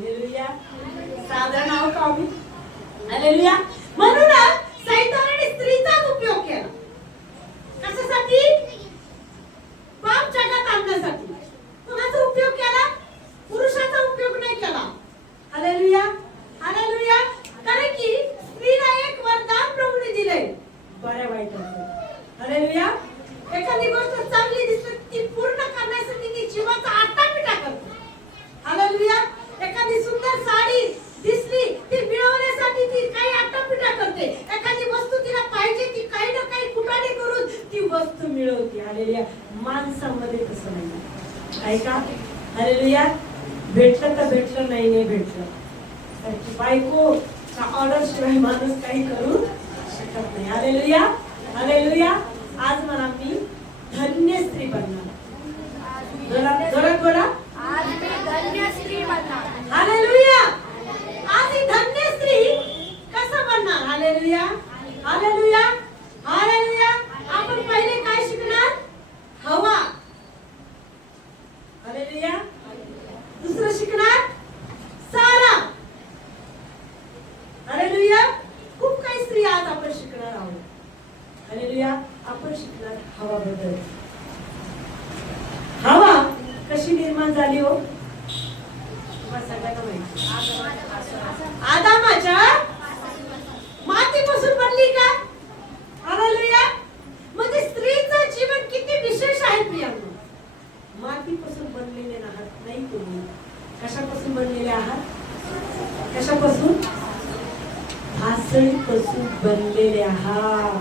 Hallelujah. साधारण आहो का आम्ही? हालेलुया. म्हणून सैतानाने स्त्रीचाच उपयोग केला. कशासाठी? पाप जगात आणण्यासाठी. कोणाचा उपयोग केला? पुरुषाचा उपयोग नाही केला. हालेलुया. हालेलुया. कारण की स्त्रीला एक वरदान प्रभूने दिले बऱ्या वाईटाचं. हालेलुया. एखादी गोष्ट चांगली दिसते ती पूर्ण करण्यासाठी ती जीवाचा आटापिटा करते. हालेलुया. एखादी सुंदर साडी दिसली ती मिळवण्यासाठी ती काही आटापिटा करते. एखादी वस्तू तिला पाहिजे ती काही ना काही कुटाणे करून ती वस्तू मिळवते. हालेलुया. माणसामध्ये तसं नाही. ऐका. हालेलुया. भेटलं तर भेटलं, नाही भेटलं. त्याची बायको ऑर्डर शिवाय माणूस काही करू शकत नाही. हालेलुया. हालेलुया. आज मला मी धन्य स्त्री बनणार. जोरात बोला. आज मी धन्य स्त्री बनणार. हालेलुया. आज ही धन्य स्त्री कसं बनणार? हालेलुया. हालेलुया. हालेलुया. आपण पहिले काय शिकणार? हवा. हालेलुया. दुसरं शिकणार सारा. हालेलुया. खूप काही स्त्री आज आपण शिकणार आहोत. हालेलुया. आपण शिकणार हवा बद्दल. हवा कशी निर्माण झाली हो? तुम्हाला सगळ्यांना माहिती. आदामाच्या मातीपासून बनली का? हालेलुया. म्हणजे स्त्रीचं जीवन किती विशेष आहे प्रियांनो. मातीपासून बनलेले आहात नाही तुम्ही. कशापासून बनलेले आहात? कशापासून? भासळीपासून बनलेले आहात.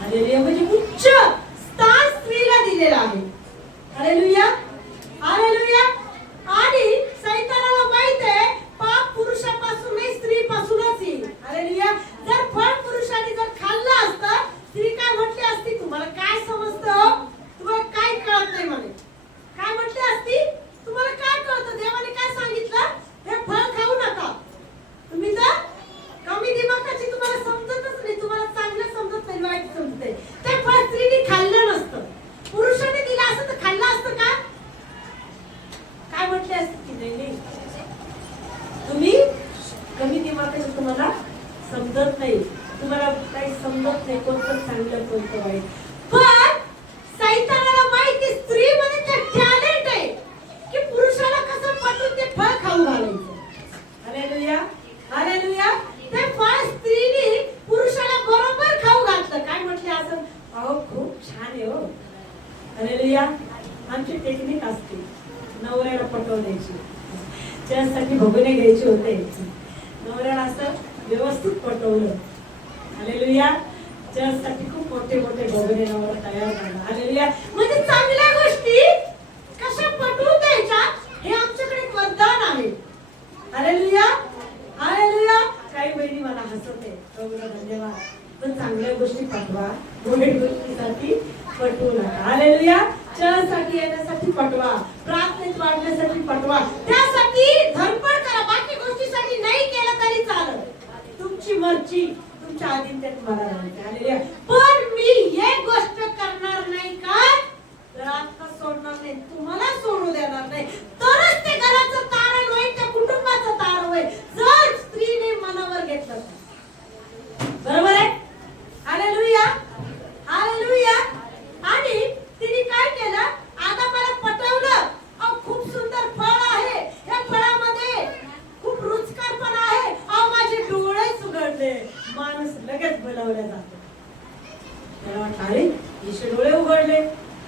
हालेलुया. म्हणजे उच्च स्थान स्त्रीला दिलेलं आहे. हालेलुया. हालेलुया. आणि सैतानाला माहित आहे पाप पुरुषापासून नाही स्त्रीपासूनच येईल. हालेलुया. जर फळ पुरुषाने जर खाल्लं असतं स्त्री काय म्हटली असती? तुम्हाला काय समजतं? तुम्हाला काय कळत नाही म्हणे. काय म्हटली असती? तुम्हाला काय कळतं? देवाने काय सांगितलं? हे फळ खाऊ नका. तुम्ही तर कमी दिमागाची, तुम्हाला समजतच नाही. तुम्हाला चांगलं समजत नाही, वाईट समजते. ते फळ स्त्रीने खाल्लं नसतं. पुरुषाने दिलं असतं तर खाल्लं असतं का? काय म्हटले असते की नाही? तुम्ही कमी दिमागाची, तुम्हाला समजत नाही. तुम्हाला काही समजत नाही कोणतं चांगलं कोणतं वाईट. पण सैतानाला माहिती स्त्रीमध्ये ते टॅलेंट आहे की पुरुषाला कसं पटवून ते फळ खाऊ घालायचं. हालेलुया. हालेलुया. ते फळ स्त्रीने पुरुषाला बरोबर खाऊ घातलं. काय म्हटले असं? अहो खूप छान आहे हो. हालेलुया. आमची टेक्निक असते नवऱ्याला पटवण्याची. त्यासाठी भगुने घ्यायचे होते. नवऱ्याला असं व्यवस्थित पटवलं. हालेलुया. त्यासाठी खूप मोठे मोठे भगुने नवरा तयार झाला. हालेलुया. म्हणजे चांगल्या गोष्टी कशा पटवून द्यायच्या हे आमच्याकडे एक वरदान आहे. हालेलुया. हालेलुया. काही बहिणी मला हसवते. प्रभूला धन्यवाद. पण चांगल्या गोष्टी पाठवा, वाईट गोष्टीसाठी पटवू नका. हालेलुया. चर्चसाठी येण्यासाठी पटवा, प्रार्थनेत वाढण्यासाठी पटवा. त्यासाठी धडपड करा. बाकी गोष्टीसाठी नाही केलं तरी चालत. तुमची मर्जी, तुमच्या आधीन मला राहायचं. हालेलुया. पण मी एक गोष्ट करणार नाही काय? तर आता सोडणार नाही, तुम्हाला सोडू देणार नाही. तरच ते घराचं तारण होईल, त्या कुटुंबाचं तारण होईल. जर स्त्रीने मनावर घेतलं. बरोबर आहे? हालेलुया. हालेलुया. आणि तिने काय केलं? आदामाला पटवलं. खूप सुंदर फळ आहे, या फळामध्ये खूप रुचकर पण आहे. माझे डोळे उघडले. माणूस लगेच बोलावला जातो. त्याला वाटलं अरे हिचे डोळे उघडले.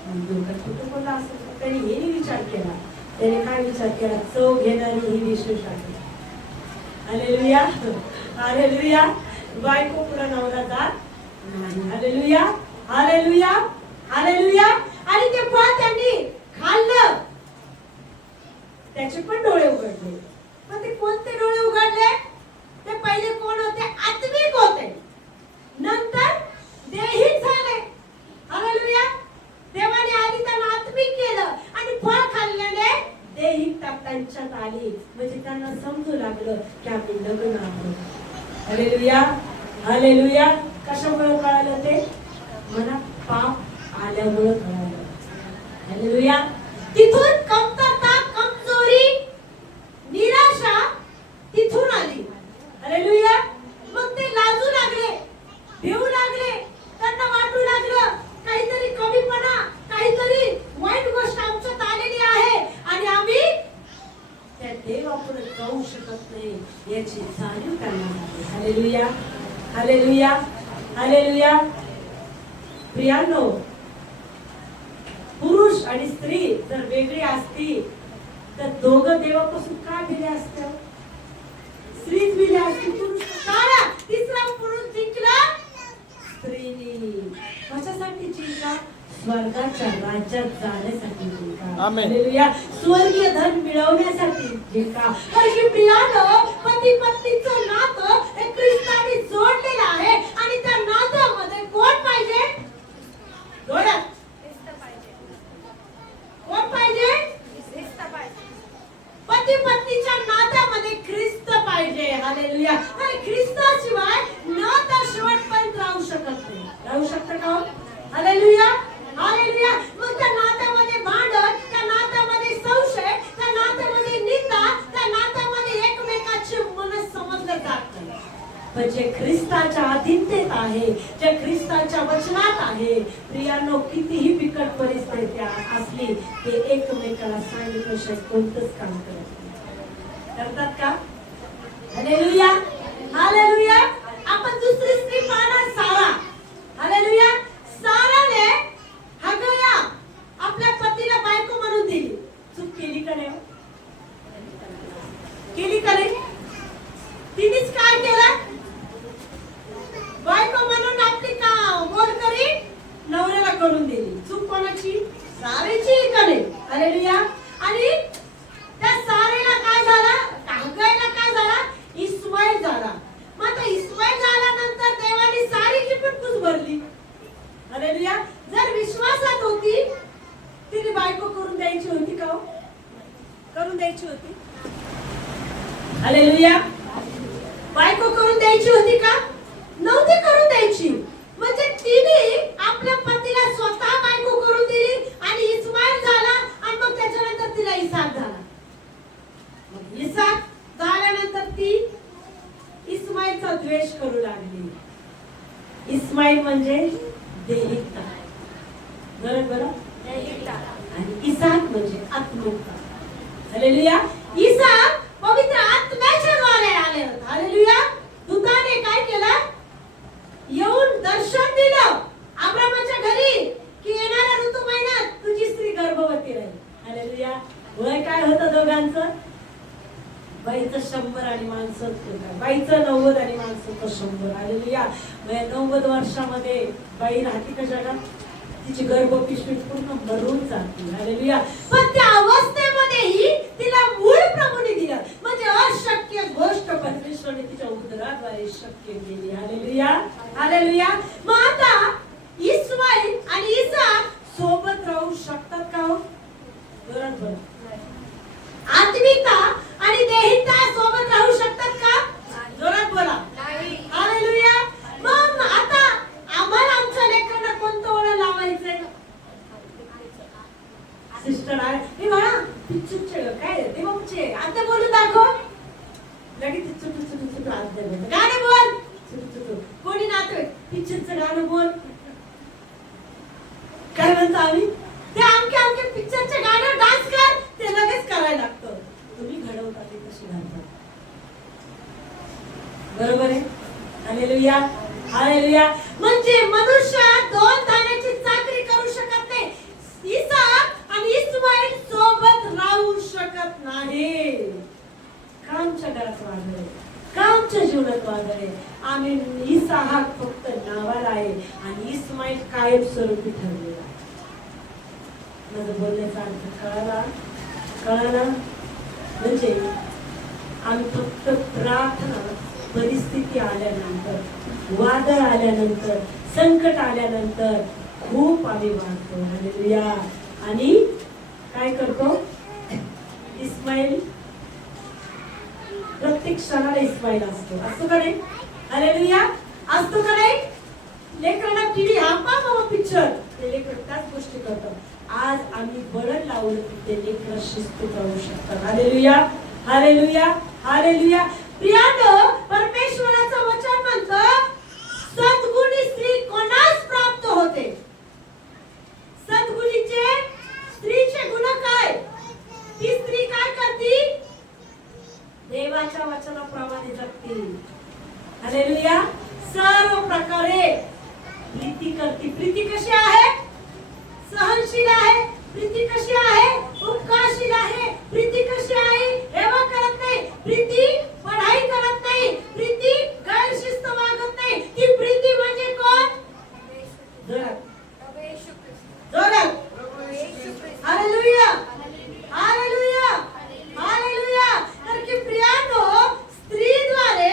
कुठं बोलला असं? त्याने हेही विचार केला. त्याने काय विचार केला? चव घेणारी ही विशेष आहे. हालेलुया. हालेलुया. बायको पुढे नवरा जात नाही. हालेलुया. हालेलुया. हालेलुया. आणि ते फळ त्यांनी खाल्लं. त्याचे पण डोळे उघडले. पण ते कोणते डोळे उघडले? ते पहिले कोण होते? आत्मिक होते. नंतर देहिक झाले. हालेलुया. देवाने आधी त्यांना आत्मिक केलं आणि फळ खाल्ल्याने देहिकता त्यांच्यात आली. म्हणजे त्यांना समजू लागलं की आम्ही लग्न आहोत. हालेलुया. हालेलुया. कशामुळे कळालं ते? मला पाप आल्यामुळे कळालं. हालेलुया. तिथून कमतरता, कमजोरी, निराशा देवापुढे जाऊ शकत नाही याची जाणीव करण्यासाठी. हालेलुया, हालेलुया, हालेलुया. प्रियांनो, पुरुष आणि स्त्री जर वेगळी असती तर दोघं देवापासून का गेले असते? स्त्रीच गेली असती, पुरुष का? तिसरा पुरुष जिंकला स्त्रीने. कशासाठी जिंकला? स्वर्गाच्या राज्यात जाण्यासाठी जिंकला. हालेलुया. स्वर्गीय धन मिळवण्यासाठी जिंकला. कारण की प्रियानो, पती पत्नीचं नातं हे ख्रिस्ताने जोडलेलं आहे आणि त्या नात्यामध्ये कोण पाहिजे? जोडा. कोण पाहिजे? पती पत्नीच्या नात्यामध्ये ख्रिस्त पाहिजे. हालेलुया. आणि ख्रिस्ताशिवाय नातं शेवटपर्यंत राहू शकत नाही. राहू शकतं का? Hallelujah, hallelujah. मग त्या नात्यामध्ये भांडण, त्या नात्यामध्ये संशय, त्या नात्यामध्ये निंदा, त्या नात्यामध्ये एकमेकाचे मन समजलं जात नाही. पण जे ख्रिस्ताच्या अधीनतेत आहे, जे ख्रिस्ताच्या वचनात आहे, प्रियांनो, कितीही बिकट परिस्थिती असली ते एकमेकाला सांगितल्याशिवाय कोणतंच काम करत नाही. करतात का? Hallelujah, hallelujah. आपण दुसरी स्त्री पाहणार, सारा. हालेलुया. साराने हगया आपल्या पतीला बायको म्हणून दिली. चूक केली का नाही? केली का नाही? तिनेच काय केलं? बायको म्हणून आपली मोल करी नवऱ्याला करून दिली. चूक कोणाची? सारेची का नाही? हालेलुया. आणि त्या सारेला काय झालं? हगयाला काय झाला? इस्माईल झाला. मग आता इस्माईल झाल्यानंतर देवाने सारीची पण कुस भरली. हालेलुया. जर विश्वासात होती तिने बायको करून द्यायची होती का? करून द्यायची होती? हालेलुया. बायको करून द्यायची होती का? नव्हती करून द्यायची. म्हणजे तिने आपल्या पतीला स्वतः बायको करून दिली आणि इस्माईल झाला आणि मग त्याच्यानंतर तिला इसाक झाला. मग इसाक झाल्यानंतर ती इस्माईलचा द्वेष करू लागली. इस्माईल म्हणजे देहिकता. बरोबर? आणि इसाक म्हणजे आत्मिकता. हालेलुया. इसाक पवित्र आत्म्याच्या द्वारे आले होते. हालेलुया. दूताने काय केलं? येऊन दर्शन दिलं अब्रामाच्या घरी की येणाऱ्या ऋतू महिन्यात तुझी स्त्री गर्भवती राहील. हालेलुया. वय काय होतं दोघांचं? बाईचं 100 आणि माणसाचं बाईचं 90 आणि माणसाचं 100. हालेलुया. 90 वर्षामध्ये बाई राहते का जगात? तिची गर्भपिशवी पूर्ण भरून जाते. हालेलुया. पण त्या अवस्थेमध्येही तिला मूळ प्रभूने दिलं. म्हणजे अशक्य गोष्ट परमेश्वराने तिच्या उदराद्वारे शक्य केली. Hallelujah, hallelujah. मग आता इस्माईल आणि इसाक सोबत राहू शकतात का? हो, बरोबर. आत्मिकता आणि देहिकता सोबत राहू शकतात का? जोरात बोला. हालेलुया. मग आता आम्हाला आमच्या लेकरांना कोणतं वळण लावायचंय? सिस्टर आहे, हे बाळा पिच्चूचे काय ते बाबूचे आता बोलू दाखव. लगेच चुटू चुटू चुटू गाणं बोल. कोणी नातोय पिक्चरचं गाणं बोल. काय म्हणतो आम्ही? ते आमके आमके पिक्चरच्या गाण्यावर डान्स कर. ते लगेच करायला लागतं. तुम्ही घडवता ते कशी घडतात? बरोबर आहे. Hallelujah, hallelujah. म्हणजे मनुष्य दोन धान्याची चाकरी करू शकत नाही. इसाक आणि इस्माईल सोबत राहू शकत नाही. कामच्या घरात वाढले, कामच्या जीवनात वाढले. आम्ही इसाक फक्त नावाला आहे आणि इस्माईल कायमस्वरूपी ठरलेला आहे. माझं बोलण्याचा अर्थ कळाला? कळाला? म्हणजे आम्ही फक्त प्रार्थना परिस्थिती आल्यानंतर, वादळ आल्यानंतर, संकट आल्यानंतर खूप आम्ही वाढतो. हालेलुया. आणि काय करतो? इस्माईल प्रत्येक क्षणाला इस्माईल असतो. असतो का नाही? हालेलुया. असतो का नाही? लेकरांना टीव्ही हापा बाबा पिक्चर, ते लेकर त्याच गोष्टी करतात. आज आम्ही बळण लावलं की ते लेकर शिस्तीत राहू शकतात. हालेलुया, हालेलुया, हालेलुया. प्रियांनो, परमेश्वराचं वचन म्हणतं सद्गुणी स्त्री कोणास प्राप्त होते? सद्गुणीचे स्त्रीचे गुण काय? ती स्त्री काय करते? देवाच्या वचनाप्रमाणे जगतील. हालेलुया. सर्व प्रकारे प्रीती करते. प्रीती कशी आहे? सहनशील आहे. प्रीती कशी आहे? उपकारशील आहे. प्रीती कशी आहे? हेवा करत नाही. प्रीती पढाई करत नाही. प्रीती गैरशिस्त वागत नाही. ती प्रीती म्हणजे कोण? जोरात जोरात हालेलुया हालेलुया हालेलुया. तर की प्रियानो, स्त्रीद्वारे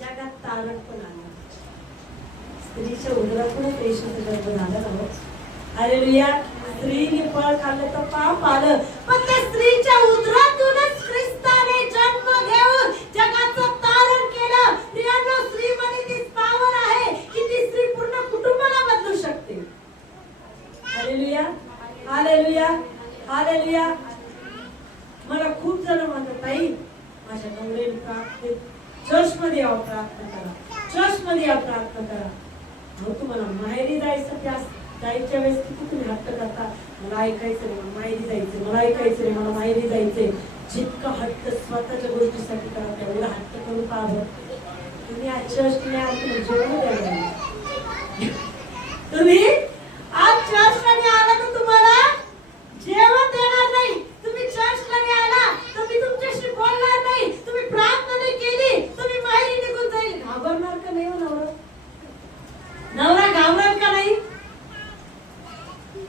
जगात तारण पण आलं. स्त्रीच्या उदरातूनच येशूचा जन्म झाला ना हो. हालेलुया. स्त्रीने फळ खाल्लं तर पाप आलं, पण त्या स्त्रीच्या उदरातूनच ख्रिस्ताने जन्म घेऊन जगाचं तारण केलं. प्रियानो, स्त्रीमध्ये ती पावर आहे की ती स्त्री पूर्ण कुटुंबाला बदलू शकते. हालेलुया हालेलुया हालेलुया. मला खूप जण म्हणतात, ताई माझ्या नवऱ्याने प्रार्थना चर्चमध्ये यावं, प्रार्थना करा, चर्चमध्ये यावं, प्रार्थना करा. अहो, तुम्हाला माहेरी जायच्या वेळेस किती तुम्ही हट्ट करता, मला ऐकायचं नाही, मला माहेरी जायचं, मला ऐकायचं नाही, मला माहेरी जायचंय. जितका हट्ट स्वतःच्या गोष्टीसाठी करा तेवढा हट्ट करू का हवं? तुम्ही आज चर्चला आले, जेवण द्यायला लागले. तुम्ही आज चर्चला आला तर तुम्हाला जेवण देणार नाही. तुम्ही चर्चला आला तर मी तुमच्याशी बोलणार नाही. तुम्ही प्रार्थना नाही केली, तुम्ही माहेरी निघून जाईल. घाबरणार का नाही हो नवरा? नवरा घाबरल का नाही?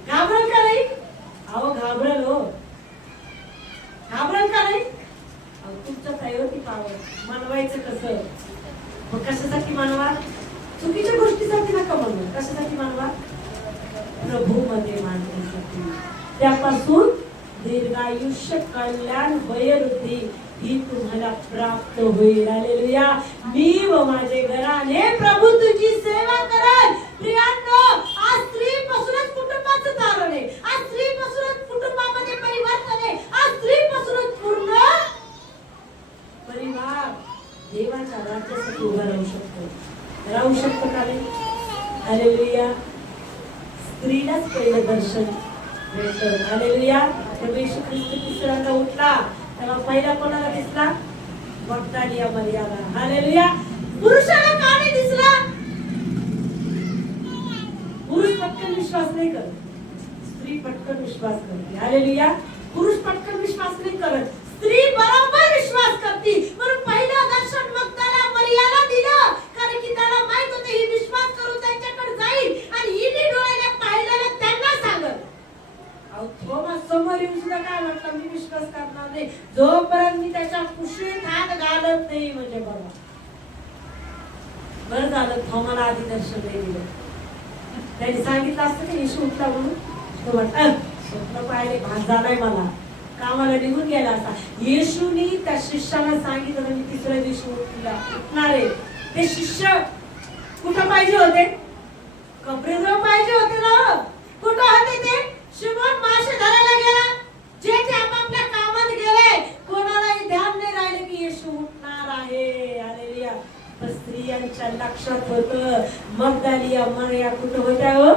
घाबरल का नाही? अहो घाबरल हो. घाबरल का नाही? अहो तुमच्या ताईवरती पावर. मानवायचं कसं? मग कशासाठी मानवा? चुकीच्या गोष्टीसाठी नका म्हणू. कशासाठी मानवा? प्रभू मध्ये मानण्यासाठी. त्यापासून दीर्घायुष्य, कल्याण, वयोवृद्धी ही तुम्हाला प्राप्त होईल. हालेलुया. मी व माझे घराणे प्रभू तुझी सेवा करेल. प्रियांनो, आज स्त्रीपासूनच कुटुंबाचं तारण आहे. आज स्त्रीपासूनच कुटुंबामध्ये परिवर्तन आहे. आज स्त्रीपासूनच पूर्ण परिवार देवाच्या राज्यासाठी उभा राहू शकतो. राहू शकतो का नाही? हालेलुया. स्त्रीलाच पहिलं दर्शन भेटलं. हालेलुया. प्रभू येशू ख्रिस्त तिसऱ्यांदा उठला तेव्हा पहिला कोणाला दिसला? मग्दलिया मरियाला. हालेलुया. पुरुषाला का नाही दिसला? पुरुष पटकन विश्वास नाही करत, स्त्री पटकन विश्वास करते. हालेलुया. पुरुष पटकन विश्वास नाही करत, स्त्री बरोबर विश्वास करते. म्हणून पहिलं दर्शन मग्दलिया मरियाला दिलं, कारण की त्याला माहित होतं ही विश्वास करून त्यांच्याकडे जाईल आणि हिने डोळ्याने पाहिलेलं त्यांना सांगत. अहो थोमास समोर येऊन सुद्धा काय म्हटलं, मी विश्वास करणार नाही जोपर्यंत मी त्याच्या कुशीत हात घालत नाही. म्हणजे बाबा बरं झालं थोमाला आधी दर्शन नाही दिलं. त्यांनी सांगितलं असतं की येशू उठला म्हणून, तो म्हटलं स्वप्न पाहिले, भास झालाय मला, कामाला निघून गेला असा. येशूनी त्या शिष्याला सांगितलं मी तिसऱ्या दिवशी उठणार आहे. ते शिष्य कुठं पाहिजे होते? कबरेजवळ पाहिजे होते ना. कुठं होते ते? शिमोन मासे धरायला गेला, जे आपापल्या कामात गेले, कोणालाही ध्यान नाही राहिले की येशू उठणार आहे. हालेलुया. पण स्त्रियांच्या लक्षात होतं. मग्दलिया मरिया कुठं होत्या हो?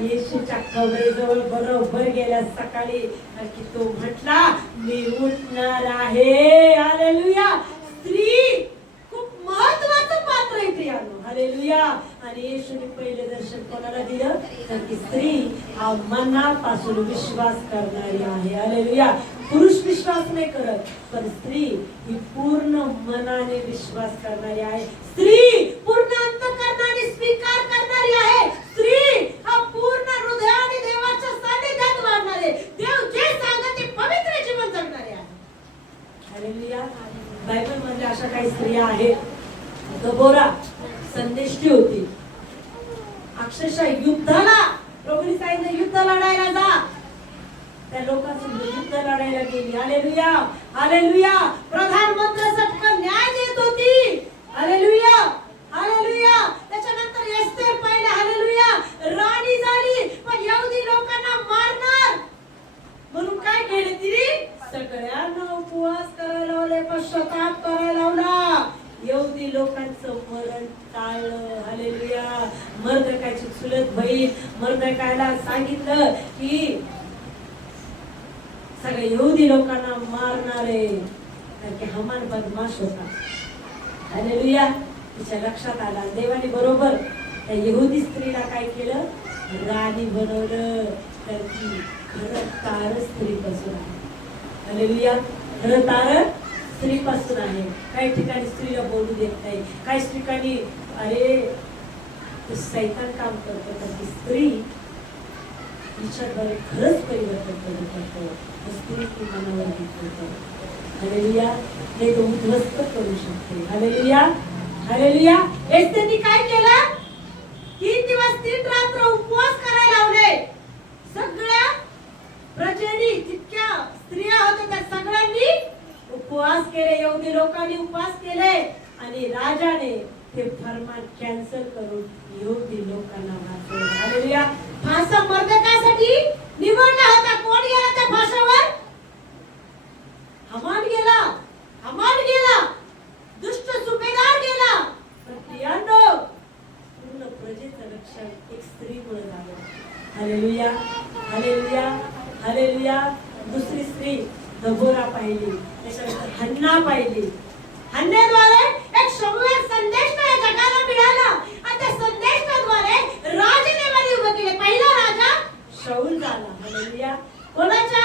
येशूच्या कबरेजवळ बरोबर गेल्या सकाळी, की तो म्हटला मी उठणार आहे. हालेलुया. स्त्री खूप महत्त्वाचं पात्र आहे प्रियानो. हालेलुया. आणि येशूने पहिले दर्शन कोणाला दिलं? तर ती स्त्री हा मनापासून विश्वास करणारी आहे. हालेलुया. पुरुष विश्वास नाही करत, पण स्त्री ही पूर्ण मनाने विश्वास करणारी आहे. स्त्री पूर्ण अंतःकरणाने स्वीकार करणारी आहे. स्त्री हा पूर्ण हृदयाने देवाच्या सानिध्यात वाढणारे, देव जे सांगते ते पवित्र जीवन जगणारे आहे. हालेलुया. बायबल मध्ये अशा काही स्त्रिया आहेत. दबोरा संदेष्टी होती, अक्षरशः युद्धाला प्रभूने सांगितलं युद्ध लढायला जा. त्या लोकांसोबत युद्ध लढायला गेली. Hallelujah hallelujah. प्रधानमंत्री सटकन न्याय देत होती. Hallelujah hallelujah. त्याच्यानंतर एस्तेर पाहिलं. हालेलुया. राणी झाली, पण यहुदी लोकांना मारणार म्हणून काय केले तिने? सगळ्यांना उपवास करायला लावले, पश्चाताप करायला लावला. यहुदी लोकांचं मरण टाळलं. हालेलुया. मर्दकाची चुलत बहीण मर्दकाला सांगितलं की सगळे यहुदी लोकांना मारणारे, कारण की हमान बदमाश होता. हालेलुया. तिच्या लक्षात आला देवाने बरोबर त्या यहुदी स्त्रीला काय केलं, राणी बनवलं. तर ती खरं तार स्त्रीपासून आहे. हालेलुया. खरं तार स्त्रीपासून आहे. काही ठिकाणी स्त्रीला बोलू देत नाही, काही ठिकाणी अरे सैतान काम करतो, तर ती स्त्री तिच्याद्वारे खरंच परिवर्तन करत असतो. स्त्री ती मनावर घेतो. हालेलुया. हे तो उद्ध्वस्त करू शकते. हालेलुया. हालेलुया. एस्तेरने काय केलं, 3 दिवस 3 रात्र उपवास करायला लावले. सगळ्या प्रजेनी जितक्या स्त्रिया होत्या त्या सगळ्यांनी उपवास केले. यहुदी लोकांनी उपवास केले आणि राजाने ते फरमान कॅन्सल करून यहुदी लोकांना वाचवलं. हालेलुया. फासा मर्दकासाठी निवडला होता. कोण गेला त्या फासावर? हमान गेला. हमान गेला. दुष्ट सुभेदार गेला. पण प्रियांनो, पूर्ण प्रजेचं रक्षण एक स्त्रीमुळे झालं. हालेलुया. हालेलुया. हालेलुया. दुसरी स्त्री दबोरा पाहिली, त्याच्यानंतर हन्ना पाहिली. हन्नेद्वारे एक शमूएल संदेश या जगाला मिळाला आणि त्या संदेशाद्वारे राजा देवाने उभे केले. पहिला राजा शाऊल झाला. हालेलुया. कोणाच्या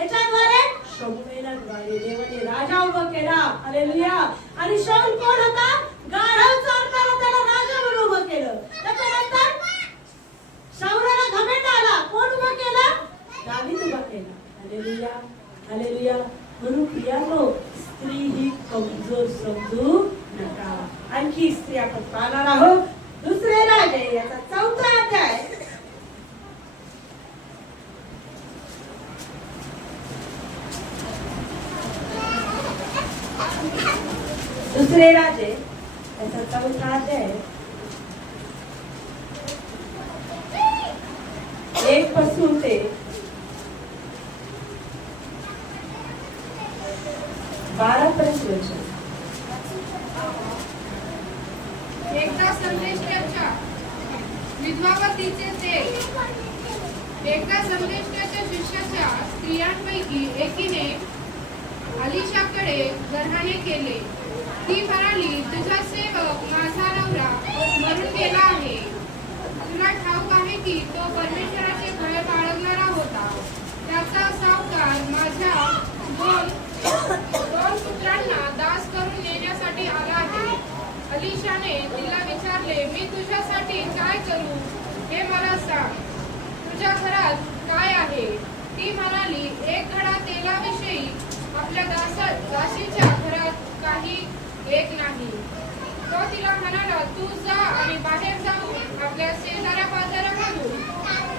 याच्याद्वारे? शमूएलाद्वारे देवाने राजा उभा केला. हालेलुया. आणि शाऊल कोण होता? गाढव चालणारा, त्याला राजा म्हणून उभं केलं. त्याच्यानंतर शाऊलाला घमेंड आला. कोण उभं केलं? दावीद उभा केला. हालेलुया. हालेलुया. म्हणून प्रियांनो, स्त्री ही कमजोर समजू नका. आणखी स्त्री आपण पाहणार आहोत. दुसरे राजे याचा 4था अध्याय. दुसरे राजे याचा 4था अध्याय 1 पासून ते 12 पर्यंत वचन. एकदा संदेष्टाच्या विधवावतीचे तेल. एकदा संदेष्टाच्या शिष्याच्या स्त्रियांपैकी एकीने अलिशाकडे गऱ्हाणे केले. ती म्हणाली, तुझा सेवक माझा नवरा मरून गेला आहे. तुला ठाऊक आहे की तो परमेश्वराचे भय बाळगणारा होता. त्याचा सावकार माझ्या दोन पुत्रांना दास करून नेण्यासाठी आला आहे. अलिशाने तिला विचारले, मी तुझ्यासाठी काय करू हे मला सांग. तुझ्या घरात काय आहे? ती म्हणाली, 1 घडा तेलाविषयी आपल्या दासीच्या घरात काही एक नाही. तो तिला म्हणाला, तू जा आणि बाहेर जाऊन आपल्या शेजाऱ्या बाजारामधून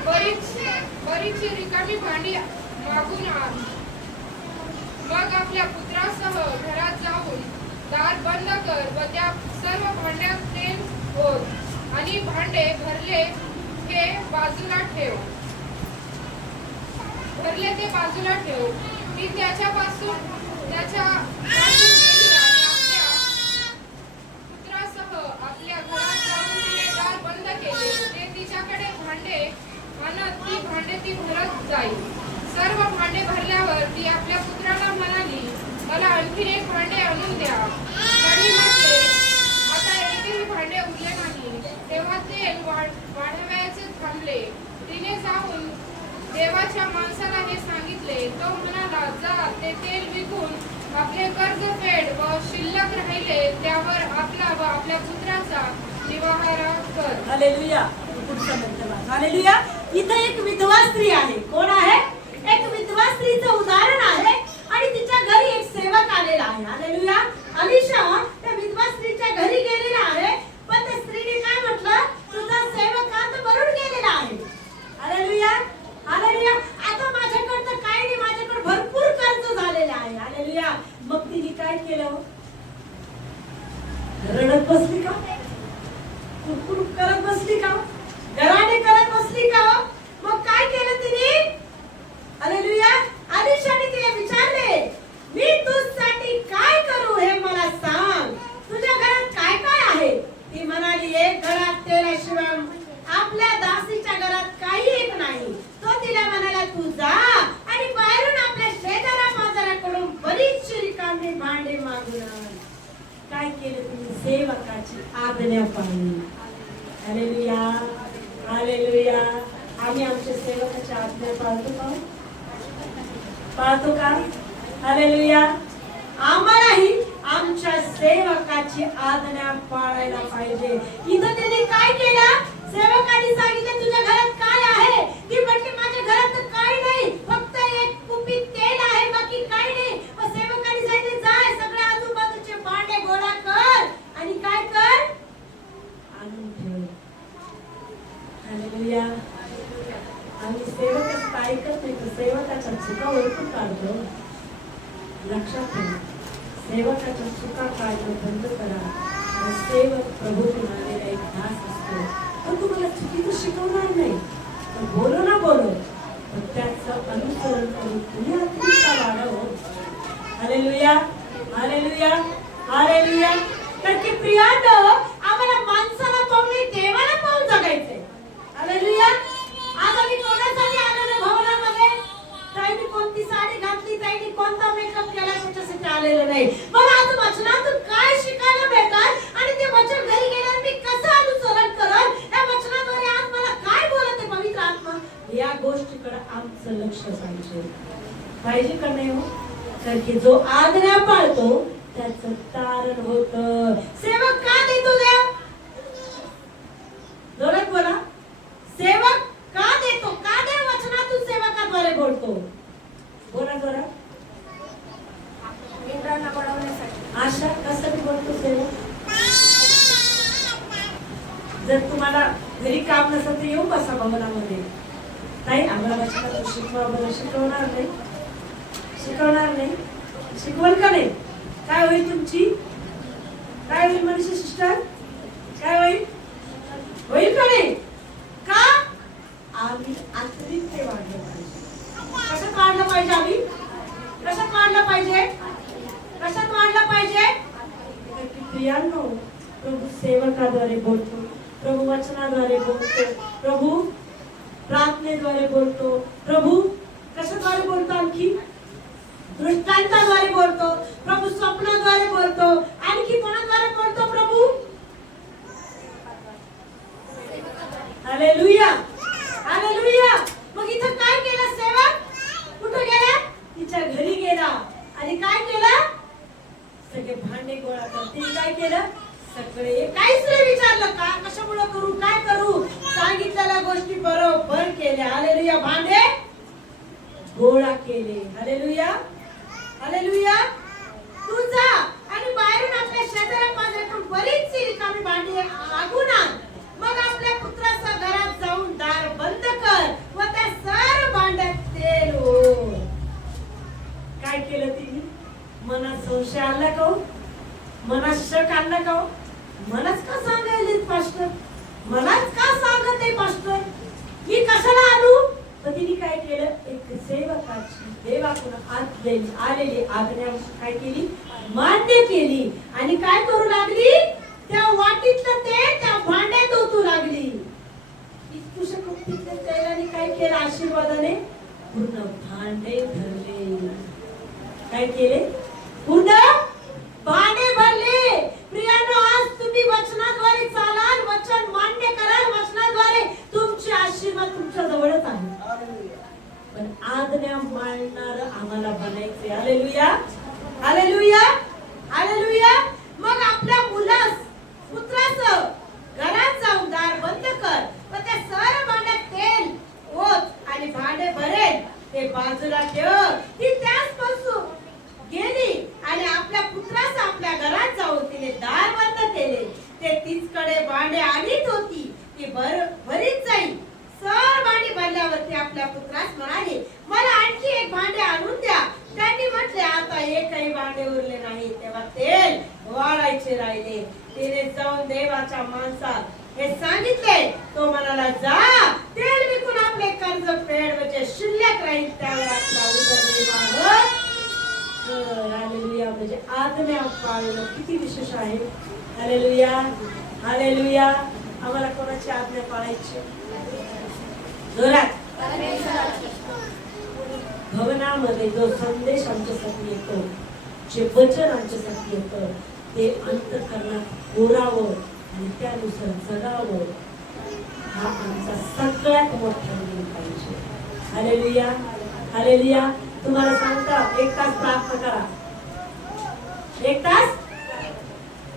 बरीचशी रिकामी भांडी मागून आण. मग आपल्या पुत्रासह घरात जाऊन दार बंद कर व त्या सर्व भांड्यात तेल ओत आणि भांडे भरले ते बाजूला ठेव. ती त्याच्यापासून गेली आणि आपल्या पुत्रासह आपल्या घरात जाऊन तिने दार बंद केले. ते तिच्याकडे भांडे आणत ती भांडे भरत जाई. सर्व भांडे भरल्यावर ती आपल्या पुत्राला म्हणाली, मला आणखीन 1 भांडे आणून द्या. त्याने म्हटले, आता एकही भांडे उरले नाही. तेव्हा तेल वाढवायचे थांबले. तिने जाऊन देवाच्या माणसाला हे सांगितले. तो म्हणाला, जा ते तेल विकून आपले कर्ज फेड व शिल्लक राहिले त्यावर आपला व आपल्या पुत्राचा निवारा कर. हालेलुया. हालेलुया. इथे एक विधवा स्त्री आहे. कोण आहे? एक विधवा स्त्रीचं उदाहरण आहे आणि तिच्या घरी एक सेवक आलेला आहे. हालेलुया. अलिशा त्या विधवा स्त्रीच्या घरी गेलेला आहे. पण त्या स्त्रीने काय म्हटलं? तुझा सेवक आता मरून गेलेला आहे. हालेलुया. हालेलुया. आता माझ्याकडे तर काही नाही, माझ्याकडे भरपूर कर्ज झालेले आहे. हालेलुया. मग तिने काय केलं? रडत बसली का? कुरकुर करत बसली का? गराणे करत बसली का? मग काय केलं तिने? हालेलुया. अलिशाने तिला विचारले, मी तुझ्यासाठी काय करू हे मला सांग. तुझ्या घरात काय काय आहे? ती म्हणाली, 1 घरात तेलाशिवाय आपल्या दासीच्या घरात काही एक नाही. तो तिला म्हणाला, तू जा आणि बाहेरून आपल्या शेजाऱ्या बाजाराकडून बरीचशी रिकामी भांडे मागून आण. काय केलं तुम्ही? सेवकाची आज्ञा पाळली. Hallelujah, hallelujah. आम्ही आमच्या सेवकाची आज्ञा पाळतो का? पाळतो का? हालेलुया. आम्हालाही आमच्या सेवकाची आज्ञा पाळायला पाहिजे. इथं त्यांनी काय केलं? सेवकाने सांगितलं तुझ्या घरात काय आहे? ती म्हटली माझ्या घरात तर काही नाही, फक्त एक कुपीत तेल आहे, बाकी काही नाही. मग सेवकाने सांगितलं जा सगळ्या आजूबाजूचे भांडे गोळा कर आणि काय कर? आणून ठेव. हालेलुया. आम्ही सेवकाचं ऐकत नाही, सेवकाच्या चुका ओळखून काढतो. लक्षात ठेवा, सेवकाच्या चुका काढणं बंद करा. सेवक प्रभूतून आलेला एक दास असतो. तो तुम्हाला चुकीचं शिकवणार नाही, तर बोलो ना बोलो, पण त्याचं अनुसरण करून तुम्ही आत्मिकता वाढव. हालेलुया, हालेलुया, हालेलुया. तर की प्रियांनो, आम्हाला माणसाला पाहून नाही, देवाला पाहून जगायचंय. हालेलुया. आज आम्ही कोणासाठी आलो ना भवनामध्ये? ताईने कोणती साडी घातली, ताईने कोणता मेकअप केला, त्याच्यासाठी आलेलो नाही. मला आज वचनातून काय शिकायला भेटणार आणि ते वचन घरी गेल्यावर मी कसं अनुसरण करल, या वचनाद्वारे आज मला काय बोलत आहे पवित्र आत्मा, या गोष्टीकडे आमचं लक्ष पाहिजे का नाही हो? तर की जो आज्ञा पाळतो त्याचं तारण होतं. सेवक का देतो देव? जोरात बोला. सेवक का देतो? का देव वचनातून सेवकाद्वारे बोलतो? बोला जरा. इंद्रांना पळवण्यासाठी. आशा कशासाठी बोलतो सेवक? जर तुम्हाला घरी काम नसेल तर येऊ बसा भवनामध्ये. नाही आम्हाला वचनातून शिकवा, बरं शिकवणार नाही, शिकवणार नाही, शिकवल का नाही? काय होईल तुमची? काय होईल मनीषा सिस्टर? काय होईल? होईल का नाही? का? आम्ही आंतरिक वाढलं पाहिजे. कशात वाढलं पाहिजे? आम्ही कशात वाढलं पाहिजे? कशात वाढलं पाहिजे? प्रियांनो, प्रभू सेवकाद्वारे बोलतो, प्रभू वचनाद्वारे बोलतो, प्रभू प्रार्थनेद्वारे बोलतो, प्रभू कशाद्वारे बोलतो? आणखी दृष्टांताद्वारे बोलतो, प्रभू स्वप्नाद्वारे बोलतो, आणखी कोणाद्वारे बोलतो? प्रभू हालेलुया, हालेलुया. मग इथं काय केलं सेवक? कुठे गेला? तिच्या घरी गेला आणि काय केलं? सगळे भांडे गोळा करते. काय केलं? सगळे काहीच नाही विचारलं का कशामुळे करू, काय करू, सांगितलेल्या गोष्टी बरोबर केल्या. हालेलुया. भांडे गोळा केले. Hallelujah, hallelujah. तू जा आणि बाहेरून आपल्या शेजाऱ्यापासून बरीचशी रिकामी भांडी मागून आण. मग आपल्या पुत्राच्या घरात जाऊन दार बंद कर व त्या सर्व भांड्यात तेल ओत. काय केलं तिने? मनात संशय आला का हो? मनात शक आला का हो? मलाच का सांगायले पास्टर? मलाच का सांगत आहे पास्टर? मी कशाला आणू? तर तिने काय केलं? एक सेवकाची देवाकडून आलेली आज्ञा काय केली? मान्य केली आणि काय करू लागली? त्या वाटीतलं तेल त्या भांड्यात ओतू लागली. इतकुशा कुपीतल्या तेलाने काय केलं? आशीर्वादाने पूर्ण भांडे भरले. काय केले? पूर्ण भांडे भरले. प्रियांनो, आज तुम्ही वचनाद्वारे चालाल, वचन मान्य कराल, वचनाद्वारे तुमचे आशीर्वाद तुमच्या जवळच आहे. पण आज्ञा मानणार आम्हाला बनायचे. हालेलुया, हालेलुया, हालेलुया. मग आपल्या मुलास पुत्राचं घरात जाऊन दार बंद कर व त्या सर्व भांड्यात तेल ओत आणि भांडे भरेल ते बाजूला ठेव. ती त्याचपासून गेली आणि आपल्या पुत्रास आपल्या घरात जाऊन तिने दार बंद केले. ते तिचकडे भांडे आणीत होती. ती भरीत जाईल. सर्व भांडी भरल्यावरती आपल्या पुत्रास म्हणाली, मला आणखी एक भांडे आणून द्या. त्यांनी म्हटले, आता एकही भांडे उरले नाही. तेव्हा तेल वाढायचे राहिले. तिने जाऊन देवाच्या माणसात हे सांगितले. तो म्हणाला, जा तेल विकून आपले कर्ज फेड, म्हणजे शिल्लक राहील त्यावर आपला उदरनिर्वाह. हालेलुया. म्हणजे आज्ञा पाळणं किती विशेष आहे. Hallelujah, hallelujah. आम्हाला कोणाची आज्ञा पाळायची? जोरात. भवनामध्ये जो संदेश आमच्यासाठी येतो जे वचन आमच्यासाठी येतं ते अंतःकरणात ओरावं आणि त्यानुसार जगावं, हा आमचा सगळ्यात मोठा नियम पाहिजे. Hallelujah, hallelujah. तुम्हाला सांगता 1 तास प्रार्थना करा, 1 तास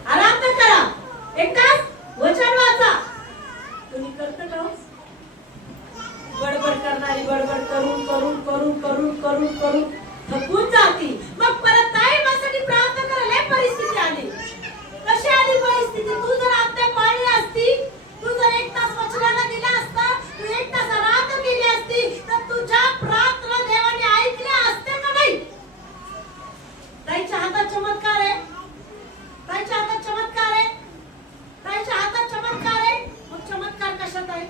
आराधना करा, 1 तास वचन वाचा. तुम्ही करता का? बडबड करणारी बडबड करून करून करून करून करून करून थकून जाती. मग परत टाइमासाठी प्रार्थना करायला परिस्थिती आली. कशी आली परिस्थिती? तू जर आज्ञा पाळली असती, तू जर 1 तास वचनाला दिला असता, तू 1 तास आराधना केली असती, तर तुझ्या प्रार्थना देवाने ऐकल्या असत्या का नाही? ताईच्या हातात चमत्कार आहे, ताईच्या हातात चमत्कार आहे, ताईच्या हातात चमत्कार आहे. मग चमत्कार कशात आहे?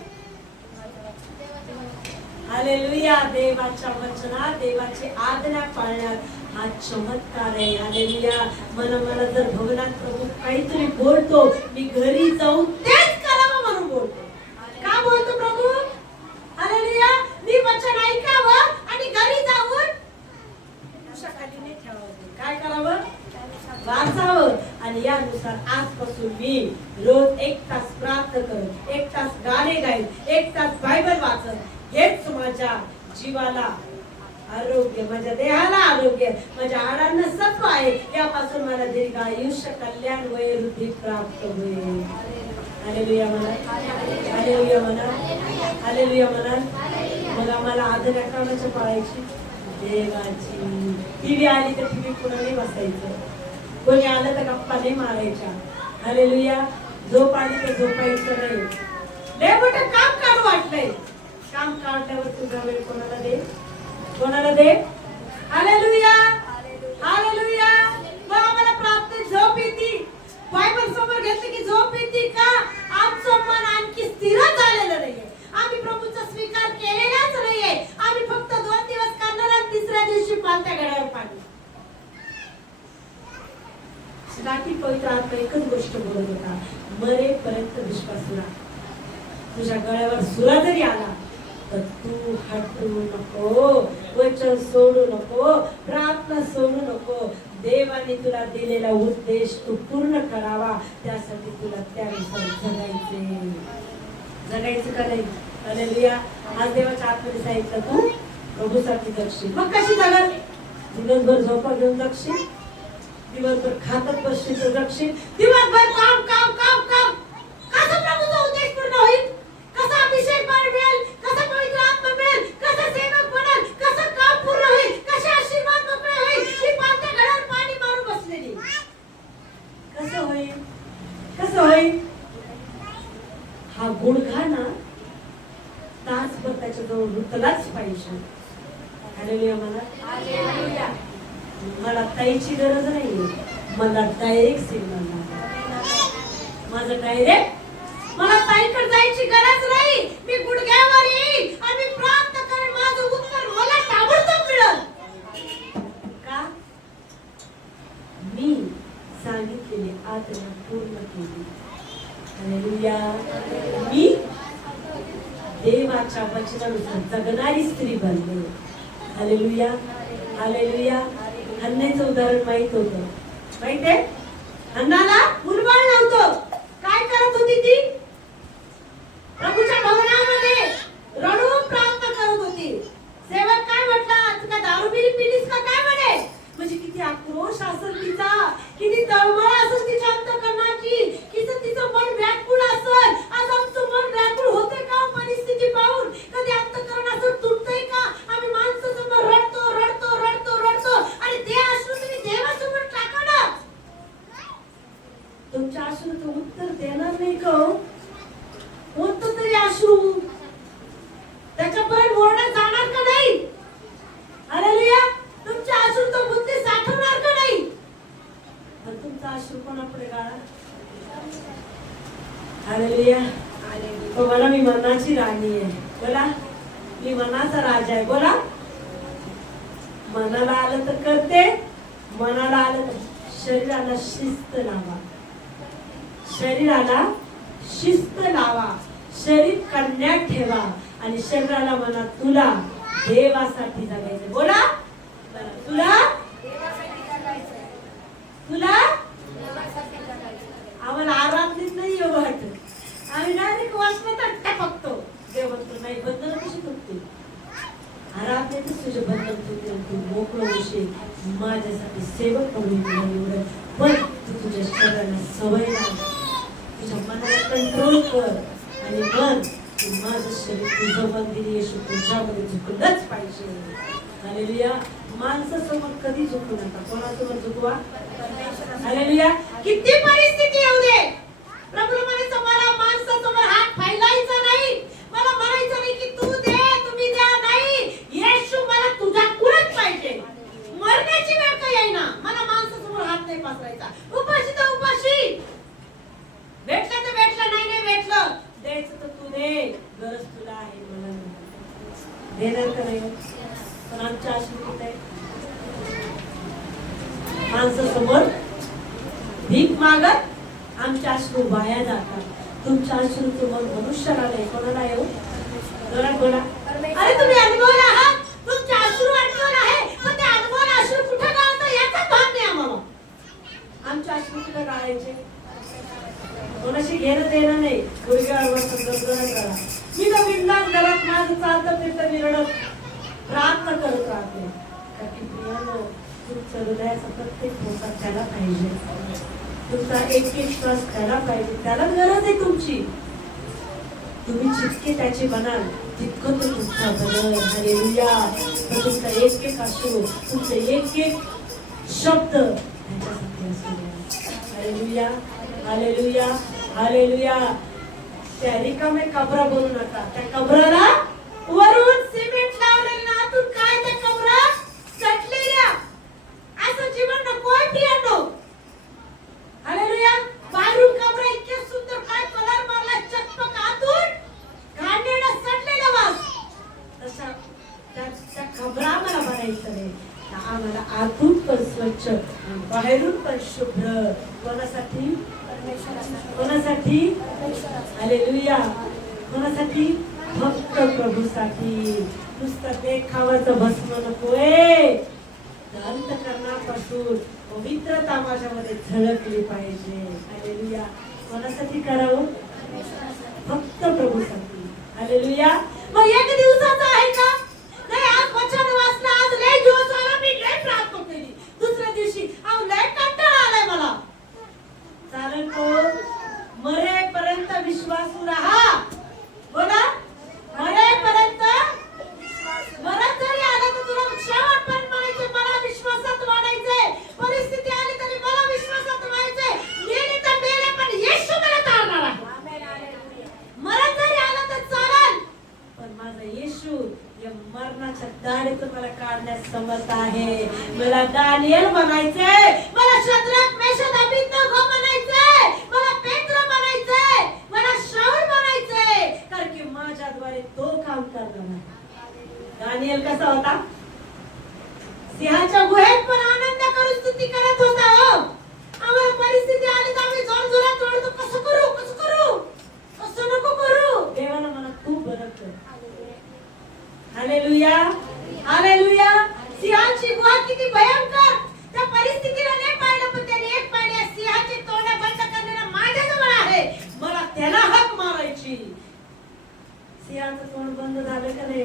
हालेलुया. देवाच्या वचनात, देवाची आज्ञा पाळण्यात हा चमत्कार आहे. हालेलुया. मला जर भवनात प्रभू काहीतरी बोलतो, मी घरी जाऊन तेच करावं म्हणून बोलतो. का बोलतो प्रभू? हालेलुया. मी वचन ऐकावं आणि घरी जाऊन खाली नाही ठेवावं. काय करावं? वाचावं. आणि यानुसार आजपासून मी रोज 1 तास प्रार्थना करत, 1 तास गाणे गाईत, 1 तास बायबल वाचत. हेच माझ्या जीवाला आरोग्य, माझ्या देहाला आरोग्य, माझ्या हाडांना सत्व आहे. यापासून मला दीर्घ आयुष्य, कल्याण, वयोवृद्धी प्राप्त होईल. हालेलुया म्हणा, हालेलुया म्हणा, हालेलुया म्हणा. मग आम्हाला आदर कोणाच्या पाळायची? देवाची. टीव्ही आली तर टीव्ही पुन्हा नाही बसायचं, कोणी आलं तर गप्पा नाही मारायच्या. हालेलुया. झोप आली तर झोपायचं नाही. लय मोठं काम काढू वाटलंय, काम काढल्यावर तुझा वेळ कोणाला दे? कोणाला दे? Hallelujah, hallelujah. मग आम्हाला प्रार्थनेत झोप येते, बायबल समोर घेतलं की झोप येते का? आमचं मन आणखी स्थिर झालेलं नाहीये, आम्ही प्रभूचा स्वीकार केलेलाच नाहीये. आम्ही फक्त 2 दिवस करणार आणि 3ऱ्या दिवशी पालत्या गड्यावर पाणी. गाठी पवित्र आत्मा एकच गोष्ट बोलत होता, मरेपर्यंत विश्वास राख. तुझ्या गळ्यावर सुरा जरी आला तर तू हटू नको, वचन सोडू नको, प्रार्थना सोडू नको. देवाने तुला दिलेला उद्देश तू पूर्ण करावा, त्यासाठी तुला त्यानुसार जगायचे. जगायचं का नाही? हालेलुया. आज देवाच्या आत्म्याने सांगितलं तू प्रभूसाठी जगशील. मग कशी जगल? दिवसभर झोपा घेऊन जगशील, दिवसभर खातात बसशील तर जगशील, दिवसभर काम काम काम काम. कसं प्रभूचा उद्देश पूर्ण होईल? कसा अभिषेक मिळेल? कसा पवित्र आत्मा मिळेल? कसा सेवक बनेल? कसं काम पूर्ण होईल? कसे आशीर्वाद मोकळे होईल? ही पालत्या घरावर पाणी मारून बसलेली कसं होईल? कसं होईल? हा गुडघा ना तासभर त्याच्याजवळ रुतलाच पाहिजे. हालेलुया म्हणा, हालेलुया. मला ताईची गरज नाही, मला डायरेक्ट सिग्नल माझं डायरेक्ट. मला ताईकडे जायची गरज नाही. मी गुडघ्यावर येईल आणि प्रार्थना करेन, माझं उत्तर मला ताबडतोब मिळेल. का? मी सांगितलेली आज्ञा पूर्ण केली. हालेलुया. मी देवाच्या वचनानुसार जगणारी स्त्री बनले. Hallelujah, hallelujah. हन्नेचं उदाहरण माहित होतं, माहित आहे? हन्नाला मुलबाळ नव्हतं. काय करत होती ती? प्रभूच्या भवनामध्ये रडून प्रार्थना करत होती. सेवक काय म्हटला? तू काय दारू बिरी पिलीस का काय म्हणे? म्हणजे किती आक्रोश असेल तिचा, किती तळमळ असेल तिच्या अंतःकरणाची, किती तिचं मन व्याकुळ असेल. आज आमचं मन व्याकुळ होते का परिस्थिती पाहून? कधी अंतःकरण असं तुटतंय का? आम्ही माणसासमोर रडतो रडतो रडतो रडतो आणि ते अश्रू तुम्ही देवासमोर टाका ना. तुमच्या अश्रूचं उत्तर देणार नाही का? कोणतं तरी अश्रू त्याच्यापर्यंत ओरडा जाणार का नाही? हालेलुया. तुमच्या अश्रूचा बुद्धी साठवणार का नाही? पण तुमचा अश्रू कोणापुढे गाळा? हालेलुया. तो मला मी मनाची राणी आहे. बोला, मी मनाचा राजा आहे. बोला, मनाला आलं तर करते, मनाला आलं तर. शरीराला शिस्त लावा, शरीराला शिस्त लावा, शरीर कण्यात ठेवा आणि शरीराला म्हणा तुला देवासाठी जगायचं. बोला, तुला देवासाठी जगायचं. तुझ्या शरीराला सवय लाव, तुझ्या मनाला कंट्रोल कर आणि मन की माझं शरीर तुझं मंदिर येशू तुझ्यामध्ये झुकलंच पाहिजे. हालेलुया. माणसासमोर कधी झुकू नका. कोणासमोर झुकवा? हालेलुया. किती परिस्थिती येऊ दे, प्रभू म्हणायचं मला माणसासमोर हात फैलायचा नाही, मला म्हणायचं नाही की तू दे तुम्ही द्या, नाही, येशू मला तुझ्याकडूनच पाहिजे. मरण्याची वेळ का येईना, मला माणसासमोर हात नाही पसरायचा. उपाशी तर उपाशी, भेटलं तर भेटलं, नाही नाही भेटलं, द्यायचं तर तू दे, गरज तुला आहे, मला नाही देणार का नाही. पण आमच्या आश्रमात आहे माणसासमोर भीक मागत आमच्या अश्रू वाया जातात. तुमच्या अश्रू तुम्हाला मनुष्याला नाही, कोणाला येऊ जरा बोला. अरे तुम्ही अनमोल आहात, तुमचे अश्रू अनमोल आहे, पण ते अनमोल अश्रू कुठे गाळता याचा भान नाही आम्हाला. आमचे अश्रू कुठे गाळायचे, कोणाशी घेणं देणं नाही. गुडघ्यावर समजून करा. मी तर बिंदास घरात माझं चालतं फिरतं मी रडत प्रार्थना करत राहते. कारण प्रियानो, तुमच्या हृदयाचा प्रत्येक ठोका त्याला पाहिजे, तुमचा एक एक श्वास त्याला पाहिजे, त्याला गरज आहे तुमची. तुम्ही जितके त्याचे बनाल तितकं तो तुमचा बनल. हालेलुया. तुमचा एक एक अश्रू, तुमचे एक एक शब्द त्याच्यासाठी असू द्या. हालेलुया. हालेलुया. हालेलुया. त्या रिकामे कबरा बोलू नका. त्या कबराला वरून सिमेंट लावलेलं ना, आतून काय त्या कबरा सटलेल्या, असं जीवन नकोय प्रियांनो. हालेलुया. बाहेरून कबरा इतके सुंदर, काय कलर मारला चकपक, आतून घाणेरडा सटलेला वास. तसा त्या कबरा मला बनायचं नाही. आम्हाला आतून पण स्वच्छ, बाहेरून पण शुभ्र. कोणासाठी? कोणासाठी? हालेलुया. कोणासाठी? फक्त प्रभूसाठी. नुसतं देखावाचं भस्म नकोय. अंतःकरणापासून पवित्रता माझ्यामध्ये झळकली पाहिजे. हालेलुया. कोणासाठी करावं? फक्त प्रभूसाठी. हालेलुया. मग एक दिवसाचा आहे का? नाही, आज वचन वाचलं, आज लय दिवस आला, मी लय प्रार्थना केली, दुसऱ्या दिवशी अहो लय कंटाळा आलाय मला. चालेल तो मरेपर्यंत विश्वासू राहा. बोला, मरेपर्यंत. मरत जरी आलं तर तुला शेवटपर्यंत म्हणायचं मला विश्वासात वाढायचंय. परिस्थिती आली तरी मला विश्वासात व्हायचंय. मेले तर मेले, पण येशू मला तारणार आहे. मरत जरी आलं तर चालेल, पण माझा येशू या मरणाच्या दाढीतून मला काढण्यास समर्थ आहे. मला दानिएल बनायचंय, मला शद्रक मेशक अबेदnego बनायचंय, मला पेत्र बनायचंय, मला शाऊल बनायचंय, कारण की माझ्याद्वारे तो काम करणार आहे. दानिएल कसा होता? सिंहाच्या गुहेत पण आनंद करून स्तुती करत होता. हो, आम्हाला परिस्थिती आली तर आम्ही जोरजोरात ओरडतो, कसं करू, कसं करू, कसं नको करू. देवाला मला खूप बरं कर. हालेलुया. हालेलुया. सिंहाची गुहा किती भयंकर, त्या परिस्थितीला नाही पाहिलं, पण त्याने एक पाहिलं, सिंहाचे तोंड बंद करणारा माझ्याजवळ आहे, मला त्याला हाक मारायची. सिंहाचं तोंड बंद झालं का नाही?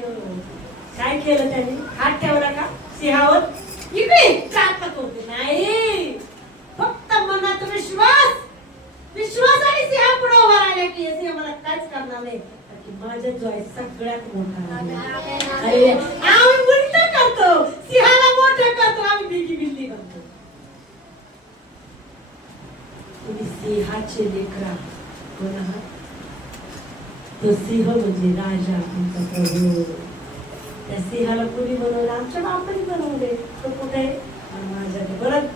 काय केलं त्याने? हात ठेवला का सिंहावर? इकडे प्रार्थना करते नाही, फक्त मनात विश्वास, विश्वासाने सिंहा पुढे उभा राहिला की सिंह मला काहीच करणार नाही, की माझा जो आहे सगळ्यात मोठा आहे. आम्ही उलट करतो, सिंहाला मोठं करतो, आम्ही बिगी बिल्ली करतो. तुम्ही सिंहाचे लेकरा कोण आहात? तो सिंह म्हणजे राजा, आमचा प्रभू. त्या सिंहाला कोणी बनवलं? आमच्या बापाने बनवले. तो कुठे? माझ्याकडे. परत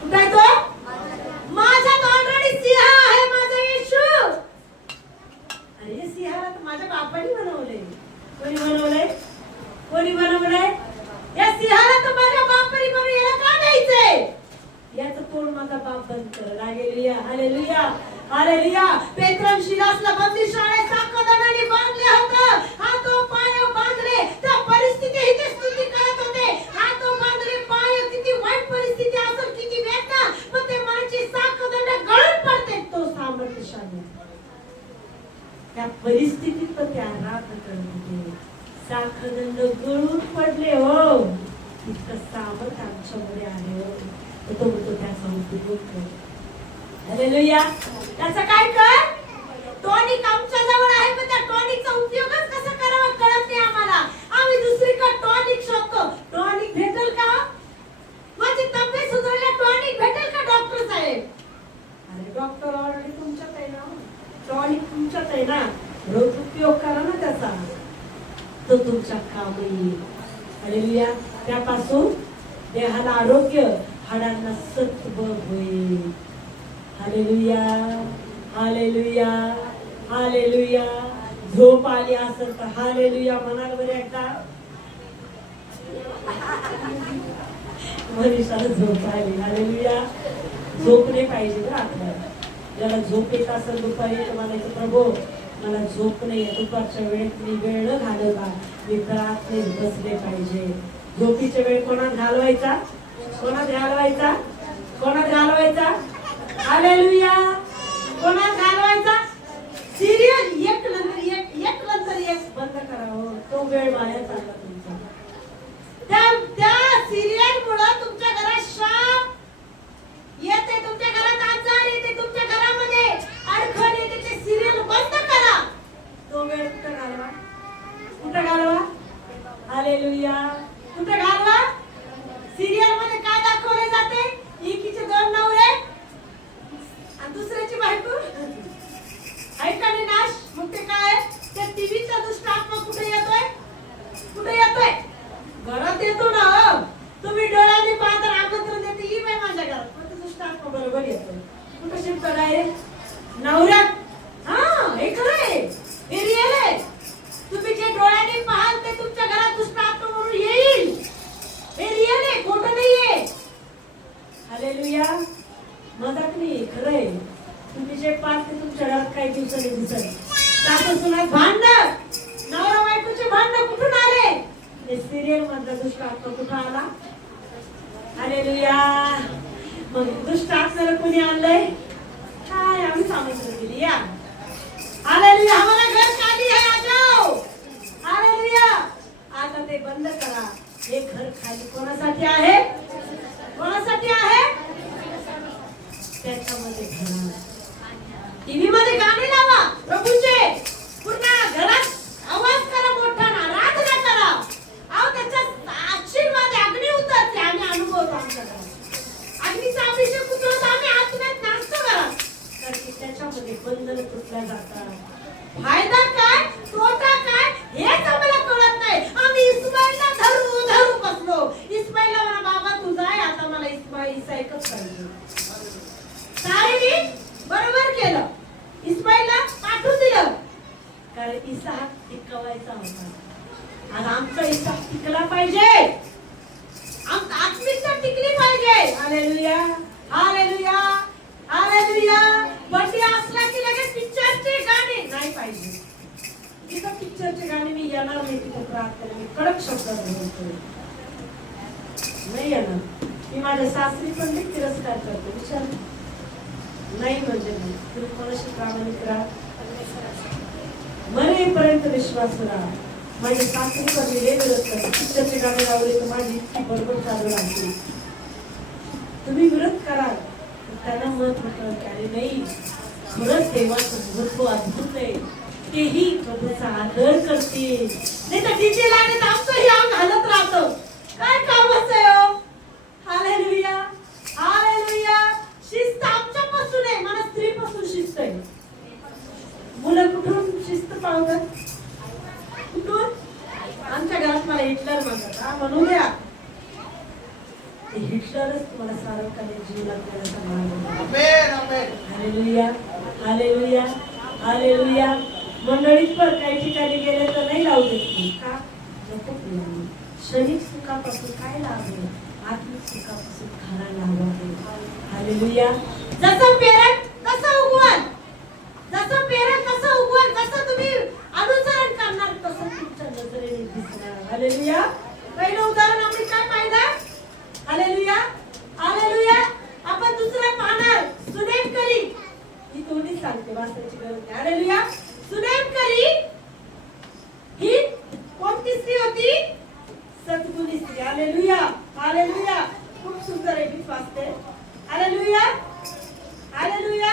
कुठे आहे तो? माझ्यात ऑलरेडी सिंह आहे, माझा येशू. अरे सिंहाला तर माझ्या बापाने बनवले. कोणी बनवलंय? कोणी बनवलंय? या सिंहाला तर माझ्या बापाने बनवले. याला का द्यायचंय? याचं तोंड माझा बाप बंद कर. हालेलुया. हालेलुया. हालेलुया. पेत्रम शिलासला बंदी शाळेत साखरदाराने बांधले होतं. हात पाय बांधले, त्या परिस्थिती इथे स्तुती करत होते. हात बांधले, पाय, किती वाईट परिस्थिती असेल, किती वेदना, पण ते माझी साखरदार गळून पडते. तो सामर्थ्यशाली. त्या परिस्थितीत पण ते आराधना करत होते. साखरदंड गळून पडले. हो, इतकं सामर्थ आमच्यामध्ये आले. हो, तो त्याचा उपयोग करतो. हालेलुया. त्याचं काय कर, टॉनिक आमच्या जवळ आहे, पण त्या टॉनिकचा उपयोगच कसा करावा कळत नाही आम्हाला. आम्ही दुसरीकडे टॉनिक शोधतो. टॉनिक भेटेल का? माझी तब्येत सुधारायला टॉनिक भेटेल का डॉक्टर साहेब? अरे डॉक्टर ऑलरेडी तुमच्यात आहे ना, टॉनिक तुमच्यात आहे ना, रोज उपयोग करा ना त्याचा, तो तुमच्या काम येईल. हालेलुया. त्यापासून देहाला आरोग्य, हाडांना सत्बळ होईल. हालेलुया. हालेलुया. हालेलुया. झोप आली असेल तर हालेलुया म्हणाल बरं एकदा. मनीषाला झोप आली. हालेलुया. झोपणे पाहिजे ना आपल्याला. ज्याला झोप येत असेल दुपारी तर म्हणायचं, प्रभू मला झोप नाही, दुपारच्या वेळेत मी वेळ न घालवला, मी प्रार्थनेत बसले पाहिजे. झोपीच्या वेळ कोणात घालवायचा? कोणात घालवायचा? कोणात घालवायचा? हालेलुया. कोणात घालवायचा? सिरियल एक नंतर एक बंद करा हो. तो वेळ वाया चालला तुमचा. त्या सिरियल मुळे तुमच्या घरात शाप येते, तुमच्या घरात आजार येते, तुमच्या घरामध्ये अडखळ येते. ते सिरियल बंद करा. तो वेळ कुठे घालवा? कुठे घालवा? हालेलुया. कुठे घालवा? सिरियल मध्ये काय दाखवले जाते? एकीचे 2 नवरे आणि दुसऱ्याची बायको, ऐकाने नाश. मग ते काय? त्या टीव्हीचा दुष्ट आत्मा कुठे येतोय? कुठे येतोय? घरात येतो ना. तुम्ही डोळ्याने पाहता, आमंत्रण देते, ही बाई माझ्या घरात, पण ते दुष्ट आत्मा बरोबर येतोय. कुठे शिफ्ट डायरेक्ट नवऱ्यात. हा, हे खरं आहे, हे रिअल आहे. तुम्ही जे डोळ्याने पाहाल ते तुमच्या घरात दुष्ट आत्मा म्हणून येईल. हे रिअल आहे, खोटं नाहीये. हालेलुया. मजाक नाही, खरं आहे. तुम्ही जे पाहत ते तुमच्या घरात काही दिवसांनी दिसेल. सासू सुनात भांडण, नवरा बायकोचे भांडण कुठून आले? हे सिरियल मधला दुष्ट आत्मा कुठं आला? हालेलुया. मग दुष्ट आत्म्याला कोणी आणलंय? काय आम्ही आमंत्रण दिली. या हालेलुया. हमारा घर खाली है, आ जाओ. हालेलुया. आता ते बंद करा. हे घर खाली कोणासाठी आहे? कोणासाठी आहे? त्याच्यामध्ये घरा. टीव्ही मध्ये गाणे लावा प्रभूचे, पूर्ण घरात आवाज करा मोठा, आराधना करा. अहो त्याच्या आशीर्वाद अग्नी उतरते. आम्ही अनुभवतो आमच्या घरात. अग्नीचा अभिषेक उतरतो, आम्ही आत्म्यात नाचतो घरात. तर त्याच्यामध्ये बंधन तुटल्या जातात. फायदा काय, तोटा काय, हेच आम्हाला कळत नाही. आम्ही इस्माईलला धरू बसलो. इस्माईलला म्हणा, बाबा तू जाय, आता मला इसाईकच पाहिजे. सारेने बरोबर केलं, इस्माईलला पाठवून दिलं, कारण इसाक टिकवायचा होता. आज आमचा इसाक टिकला पाहिजे, आत्मिकता टिकली पाहिजे. हालेलुया. हालेलुया. हालेलुया. बर्थडे असला की लगेच पिक्चरचे गाणे नाही पाहिजे. तिथं पिक्चरचे गाणे मी येणार नाही. तिथं प्रार्थना मी कडक शब्दात बोलतो, नाही येणार. मी माझ्या सासरी पण तिरस्कार करते. विचार नाही म्हणजे नाही. तुम्ही कोणाशी प्रामाणिक राहा, मरेपर्यंत विश्वास राहा. माझी सासरी पण मी विरोध करते. पिक्चरचे गाणे लावले तर माझी इतकी बरोबर चालू राहते. तुम्ही विरोध करा, त्यांना महत्व कळत. अरे नाही, खरंच देवाचं महत्व अद्भुत आहे. तेही प्रभूचा आदर करते. नाही तर डीजे लावले तर आमचंही अंग हलत राहतं. काय कामाचं आहे हो? हालेलुया. हालेलुया. शिस्त आमच्यापासून आहे, मला स्त्रीपासून शिस्त आहे. मुलं कुठून शिस्त पाळतात? कुठून? आमच्या घरात मला हिटलर म्हणतात. हा, म्हणू द्या. हिटलरच तुम्हाला सारं काही जीव लागण्याचा मार्ग. हालेलुया. हालेलुया. हालेलुया. मंडळीत पण काही ठिकाणी गेले तर नाही लावू देत. का? नको पियानो. क्षणिक सुखापासून काय लाभ आहे? आत्मिक सुखापासून खरा लाभ आहे. हालेलुया. जसं पेरण तसं उगवण, जसं पेरण तसं उगवण, जसं तुम्ही अनुसरण करणार तसं तुमच्या नजरेने दिसणार. हालेलुया. पहिलं उदाहरण आपण काय पाहिलं? हालेलुया. हालेलुया. आपण दुसरं पाहणार, सुनेमकरी. ही दोन्ही सांगते, वाचण्याची गरज नाही. हालेलुया. सुनेमकरी ही कोणती स्त्री होती? सद्गुणी स्त्री. हालेलुया. हालेलुया. खूप सुंदर आहे. मी वाचते. हालेलुया. हालेलुया.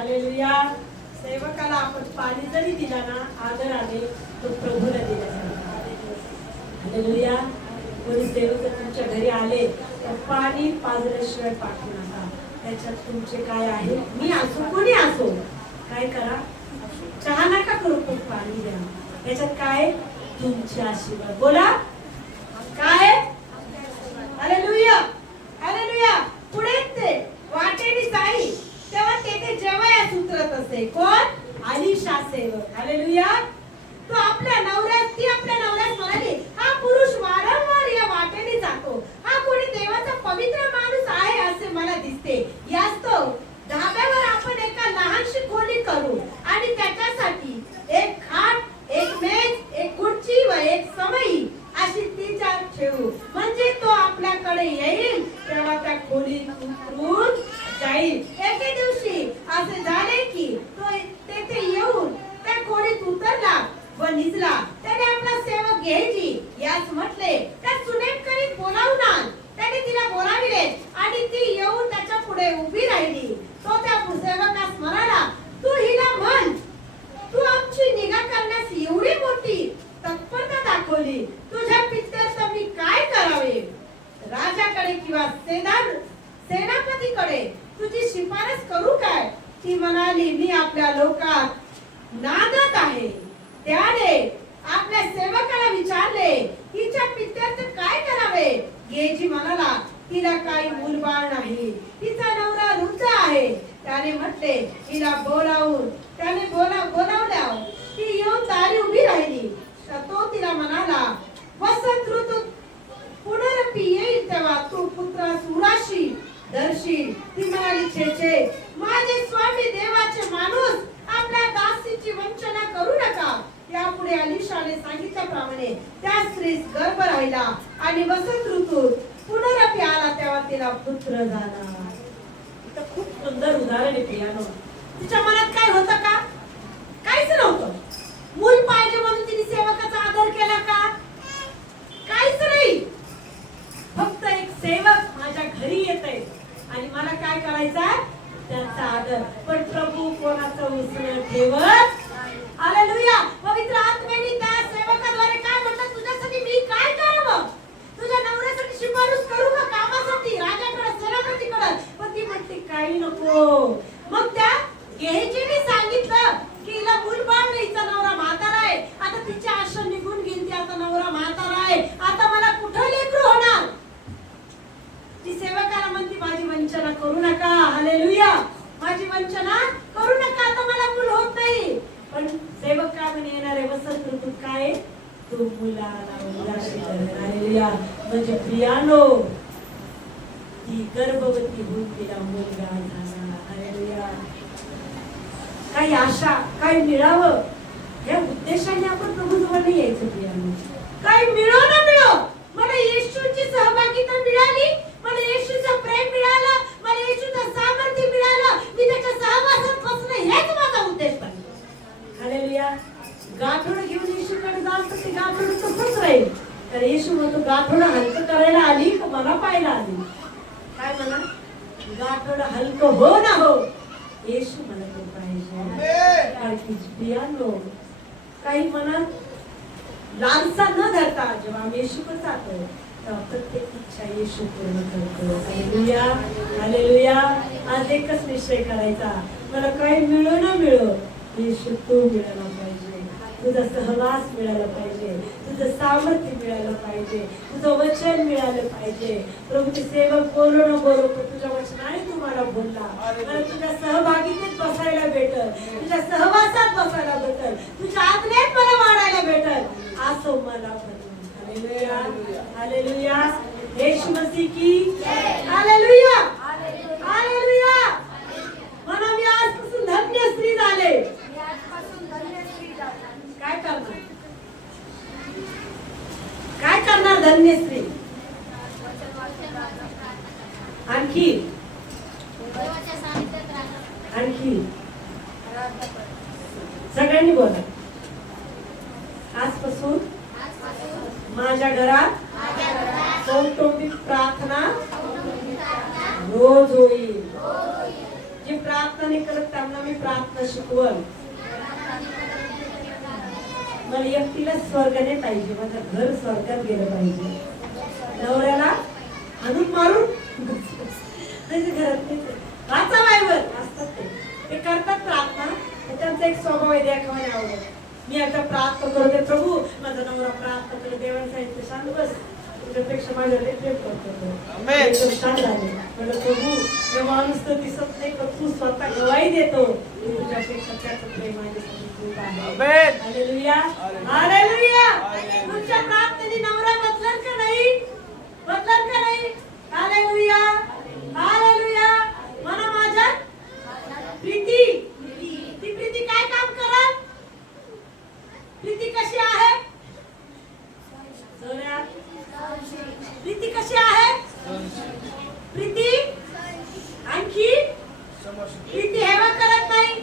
हालेलुया. सेवकाला आपण पाणी जरी दिला ना आदराने तो प्रभूला दिल्यासारखा. हालेलुया. कोणी सेवक तुमच्या घरी आले तर पाणी पाजल्याशिवाय पाठवू नका. त्याच्यात तुमचे काय आहे, मी असो कोणी असो, काय करा, चहा नका करू पण पाणी द्या. त्याच्यात काय, तुमचे आशीर्वाद. बोला काय. हालेलुया. हालेलुया. पुढे ते वाटेने जाई तेव्हा तेथे जेवायला उतरत असे. कोण, अलीशा सेवक. हालेलुया. तो आपल्या नवऱ्यास, ती आपल्या नवऱ्यास म्हणाली, हा पुरुष वारंवार या वाटेने जातो, हा कोणी देवाचा पवित्र माणूस आहे असे मला दिसते. यास्तव धाब्यावर आपण एका लहानशी खोली करू आणि त्याच्यासाठी एक खाट, एक मेज, एक खुर्ची व एक समई अशी तिच्यात ठेवू. म्हणजे तो आपल्याकडे येईल तेव्हा त्या खोलीत उतरून जाईल. एके दिवशी असे झाले की तो तेथे येऊन त्या खोलीत उतरला व निजला. त्याने आपला सेवक गेहजी यास म्हटले, त्या सुनेमकरीत बोलावून आण. त्याने तिला बोलाविले आणि ती येऊन त्याच्या पुढे उभी राहिली. तो त्या सेवकास म्हणाला, तू हिला म्हण, तू आमची निगा करण्यास एवढी मोठी तत्परता दाखवली, तुझ्या पित्यार्थ मी काय करावे? राजाकडे किंवा सेनापतीकडे तुझी शिफारस करू काय? ती म्हणाली, मी आपल्या लोकात नांदत आहे. त्याने आपल्या सेवकाला विचारले, हिच्या पित्यार्थ काय करावे? गेहजी म्हणाला, तिला काही मूलबाळ नाही, तिचा नवरा वृद्ध आहे. त्याने म्हटले, हिला बोलावून. त्याने बोलावल्यावर ती येऊन दारी उभी राहिली. तो तिला म्हणाला, वसंत ऋतूत पुनरपी येईल तेव्हा तू पुत्रास उराशी धरशील. ती म्हणाली, छे, माझे स्वामी देवाचे माणूस, आपल्या दासीची वंचना करू नका. यापुढे अलीशाने सांगितल्याप्रमाणे त्या स्त्रीस गर्भ राहिला आणि वसंत ऋतूत पुनरपी आला तेव्हा तिला पुत्र झाला. इथं खूप सुंदर उदाहरण आहे प्रियानो. तिच्या मनात काय होतं का? काहीच नव्हतं. मूल पाहिजे म्हणून तिने सेवकाचा आदर केला का? काहीच नाही. फक्त एक सेवक माझ्या घरी येतोय आणि मला काय करायचंय, त्याचा आदर. पण प्रभू कोणाचं उसळं ठेवत. हालेलुया. पवित्र आत्म्याने त्या सेवकाद्वारे काय म्हणतात, तुझ्यासाठी मी काय करावं? तुझ्या नवऱ्यासाठी शिफारस करू का कामासाठी, राजाकडे, सेनापतीकडे? पण ती म्हणते काही नको. मग त्या गेहजीने सांगितलं की हिला मूलबाळ नाही, हिचा नवरा म्हातारा आहे. आता तिची आशा निघून गेली, ती आता नवरा म्हातारा आहे, आता मला कुठं लेकरू होणार? ती सेवकाला म्हणते, माझी वंचना करू नका. हालेलुया. माझी वंचना करू नका, आता मला मूल होत नाही. पण सेवक काय म्हणे, येणारे वसंत ऋतूत काय, तू मुलाला उदासी कर. हालेलुया. म्हणजे प्रियानो, ती गर्भवती होऊन तिला मुलगा झाला. हालेलुया. काही आशा, काही मिळावं या उद्देशाने आपण प्रभूजवळ नाही यायचं प्रियानो. काही मिळो ना मिळो, मला येशूची सहभागिता मिळाली, मला येशूचं प्रेम मिळालं, मला येशूचं सामर्थ्य मिळालं, मी त्याच्या सहवासात बसणं हेच माझा उद्देश पाहिजे. हालेलुया. गाठोडं घेऊन येशूकडे जाल तर ते गाठोडं तसंच राहील. तर येशू म्हणतो, गाठोडं हलकं करायला आली का मला पाहायला आली? काय म्हणा, गाठोडं हलकं हो ना हो, येशू मला तो पाहिजे. प्रियानो, काही मनात लालसा न धरता जेव्हा आम्ही येशूकडे जातो तेव्हा प्रत्येक इच्छा येशू पूर्ण करतो. हालेलुया. हालेलुया. आज एकच निश्चय करायचा, मला काही मिळो ना मिळो, येशू तू मिळाला पाहिजे, तुझा सहवास मिळाला पाहिजे, तुझं सामर्थ्य मिळालं पाहिजे, तुझं वचन मिळालं पाहिजे. प्रभूचे सेवक बोलो न बोलो पण तुझ्या वचनाने तुम्हाला बोलला, मला तुझ्या सहभागीतेत बसायला भेटल, तुझ्या सहवासात बसायला भेटल, तुझ्या आज्ञेत मला वाढायला भेटल, असं मला म्हणून. हालेलुया. हालेलुया. येशू मसीह की हालेलुया. हालेलुया. म्हणून मी आजपासून धन्य स्त्री झाले. काय करणार? काय करणार धन्य स्त्री? आणखी आणखी सगळ्यांनी बोला. आजपासून माझ्या घरात कौटुंबिक प्रार्थना रोज होईल. जे प्रार्थना नाही करत त्यांना मी प्रार्थना शिकवल. मला एकटीला स्वर्ग नाही पाहिजे, माझं घर स्वर्गात गेलं पाहिजे. नवऱ्याला आणून मारून त्याच्या घरात नाही. वाचा बायबल असतात ते करतात प्रार्थना. त्यांचा एक स्वभाव आहे दाखवायला आवडत. मी आता प्रार्थना करते, प्रभू माझा नवरा प्रार्थना करते, देवाने सांगितलं शांत बस, तुझ्यापेक्षा माझ्याकडे प्रेम करतो. एकदम शांत झाले. म्हणलं प्रभू हे माणूस तर दिसत नाही, पण तू स्वतः गवाही देतो की तुझ्यापेक्षा त्याचं प्रेम माझ्यासाठी खूप आहे. Hallelujah, hallelujah. तुमच्या प्रार्थनेने नवरा बदलल का नाही? बदलल का नाही? Hallelujah, hallelujah. म्हणा माझ्या प्रीती, ती प्रीती काय काम करत? प्रीती कशी आहे? जोरात. प्रीती कशी आहे? प्रीती आणखी प्रीती हेवा करत नाही,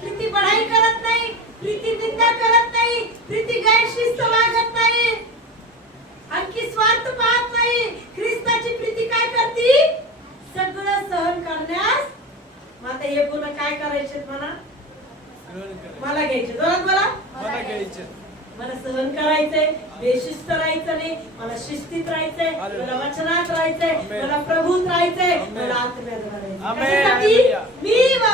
प्रीती बढाई करत नाही, प्रीती निंदा करत नाही, प्रीती गैरशिस्त वागत नाही, आणखी स्वार्थ पाहत नाही. ख्रिस्ताची प्रीती काय करते? सगळं सहन करण्यास. मग आता हे गुण काय करायचे मला? मला घ्यायचे. जोरात बोला. मला घ्यायचे. मला सहन करायचंय, बेशिस्त राहायचं नाही, मला शिस्तीत राहायचंय, मला वचनात राहायचंय, मला प्रभूत राहायचंय, मला आत्म्यात राहायचंय. मी व